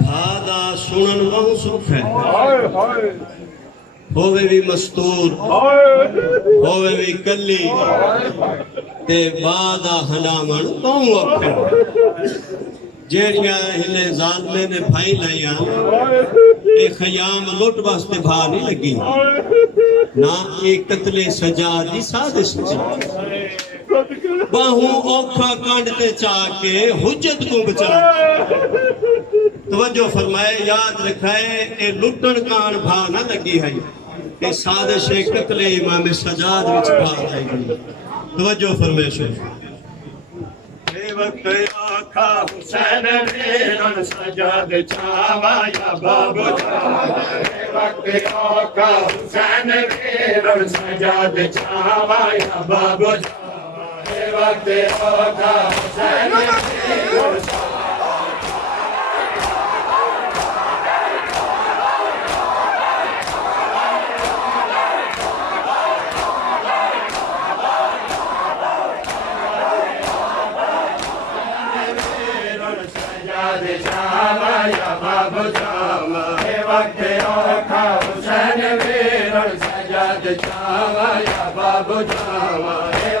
भादा सुनन बहु सुख है, होवे भी मस्तूर होवे भी कली ते बादा हलावण बहु औख है। जेड़ियां हिले जालमे ने भाई लाइया ए खयाम लुट वास्ते भा नहीं लगी ना एक कतले सजा दी साजिश सी। बाहू औखा कांड ते चा के हुज्जत को बचा। तवज्जो फरमाए, याद रखाए ए लुटन कान भा ना लगी है, ए साजिश कतले इमाम सजाद विच भा जाएगी। तवज्जो फरमाए, वक्त आखा हुसैन वीरन सजाद छावा या बाबू छावा। वक्त आखा हुसैन वीरन सजाद छावा या बाबू छावा। वक्त आखा हुसैन वीरन छावा या बाबू छावा। वक्त औखा हुसैन वीरन सजाद छावा या बाबू छावा।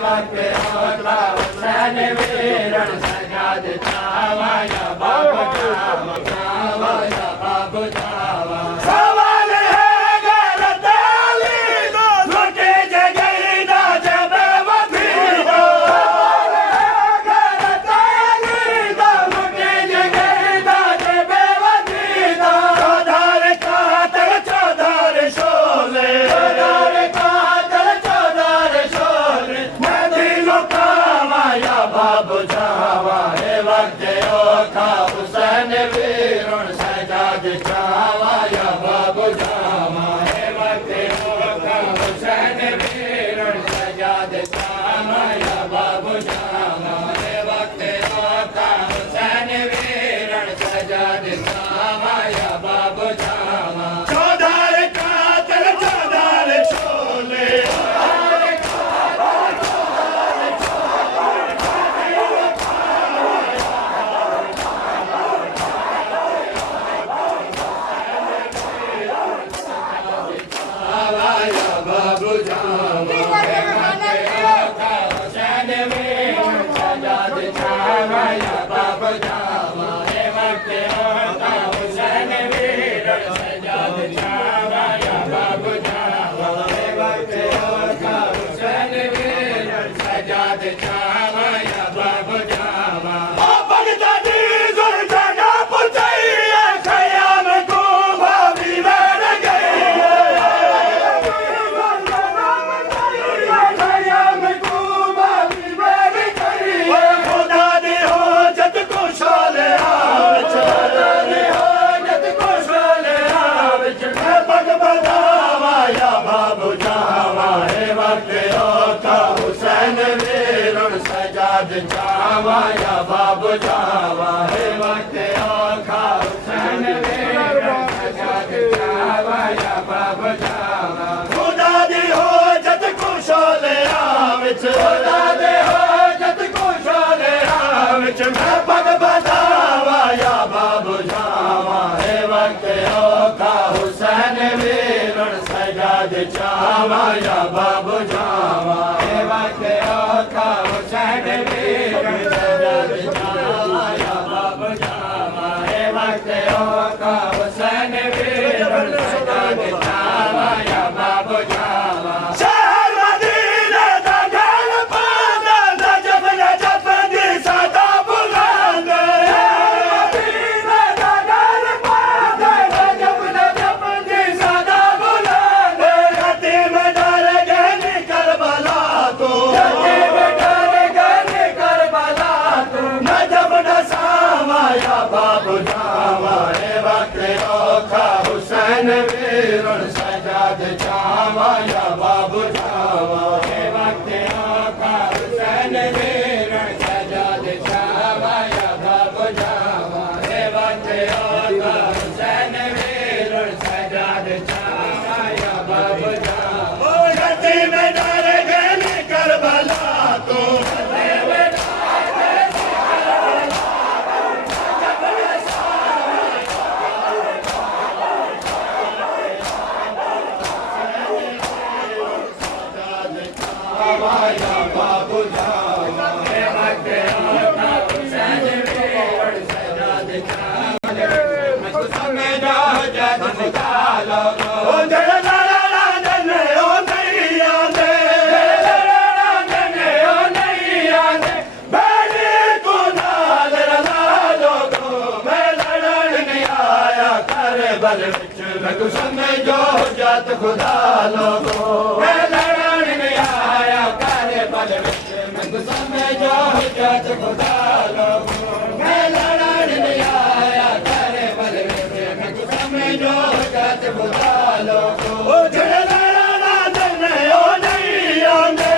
वक्त औखा हुसैन वीरन सजाद छावा या बाबू छावा। छावा या बाबू छावा। सवाल है गैरत अली दा लुटे जगई दा जब वफी दो। सवाल है गैरत अली दा लुटे जगई दा जब वफी दो। चौधार कातल चौधार शोले, चौधार कातल चौधार शोले। मैं दिलों कावा या बाबू छावा। वक्त औखा हुसैन वीरन सजाद छावा या बाबू छावा। वक्त औखा हुसैन वीरन सजाद छावा या बाबू छावा। वक्त औखा हुसैन वीरन सजाद छावा या बाबू छावा। चौधार कातल चौधार शोले, छावा या बाबू छावा। हुसैन वीरन सजाद छावा या बाबू छावा। वक्त औखा हुसैन वीरन सजाद छावा या बाबू छावा। वक्त औखा हुसैन वीरन सजाद छावा या बाबू छावा। ओ बगदादी जुल्फना पुतैया खयाम को भाभी बैठ गई है। खयाम को भाभी बैठ गई है। खुदा दे हो जत को शोले आवच, खुदा दे हो जत को शोले आवच। मैं पग बजावा या बाबू छावा। वक्त औखा हुसैन वीरन सजाद छावा या बाबू छावा। वक्त औखा हुसैन वीरन सजाद छावा या बाबू छावा। खुदा दी हो जत को शोले आवच, खुदा दे हो जत को शोले आवच। मैं पग बजावा या बाबू छावा। वक्त औखा हुसैन वीरन सजाद छावा या बाबू छावा। वक्त औखा हुसैन वीरन सजाद छावा या बाबू छावा। वक्त औखा हुसैन वीरन सजाद छावा या बाबू छावा। शहर मदीने दा घर पांदा, नजफ नजफ दी सदा बुलंद। शहर मदीने दा घर पांदा, नजफ नजफ दी सदा बुलंद। यतीम डर गए निकल बला तो, यतीम डर गए निकल बला तो। नजफ नसावा या बाबू छावा। वक्त औखा हुसैन वीरन सजाद छावा या बाबू छावा। वक्त औखा हुसैन वीरन सजाद छावा या बाबू छावा। वक्त औखा हुसैन वीरन सजाद छावा या बाबू छावा। ओ यतीम डर गए निकल बला तो, यतीम डर गए निकल बला तो। लोगो ओ जड़ लड़ा ने ओ नहीं आंदे लड़ा ने ओ नहीं आंदे बैरी को नाल रला लोगो मैं लड़न नहीं आया कर बल विच मैं कुछ समझो जात खुदा लोगो मैं लड़न नहीं आया कर बल विच मैं कुछ समझो जात खुदा लोगो मैं लड़न नहीं आया कर बल विच मैं कुछ समझो जात खुदा लोगो ओ जड़ लड़ा ने ओ नहीं आंदे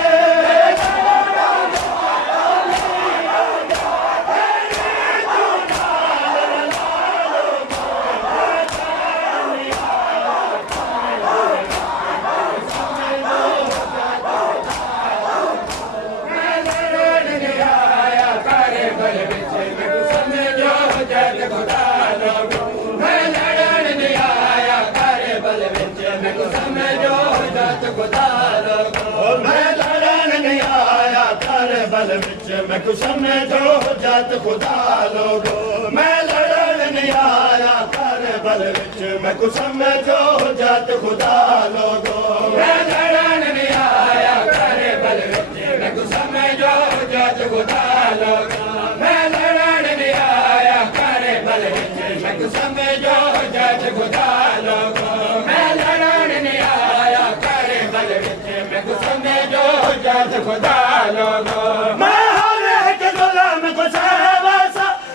मैं कुछ समझो जात खुदा लोगो मैं लड़न नहीं आया कर बल विच मैं कुछ समझो जात खुदा लोगो मैं लड़न नहीं आया कर बल विच मैं कुछ समझो जात खुदा लोगो मैं लड़न नहीं आया कर बल विच मैं कुछ समझो जात खुदा लोगो मैं लड़न नहीं आया कर बल विच मैं कुछ समझो जात खुदा लोगो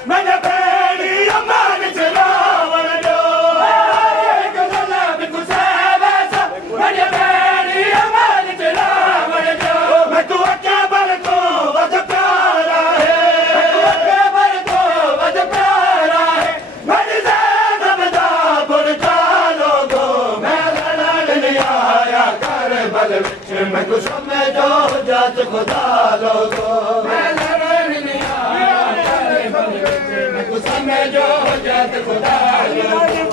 मैंने पेड़ी अमान चलावन दो एक गुलाब कुसावसा मैंने पेड़ी अमान चलावन दो मैं तू अकबर को वद प्यारा है अकबर को वद प्यारा है मेरी ज़िंदगी बुरका लोगो मैं लड़न नहीं आया कर बल विच मैं कुछ समझो जात खुदा लोगो मैं लड़न नहीं आया कर बल विच मैं कुछ समझो जात खुदा लोगो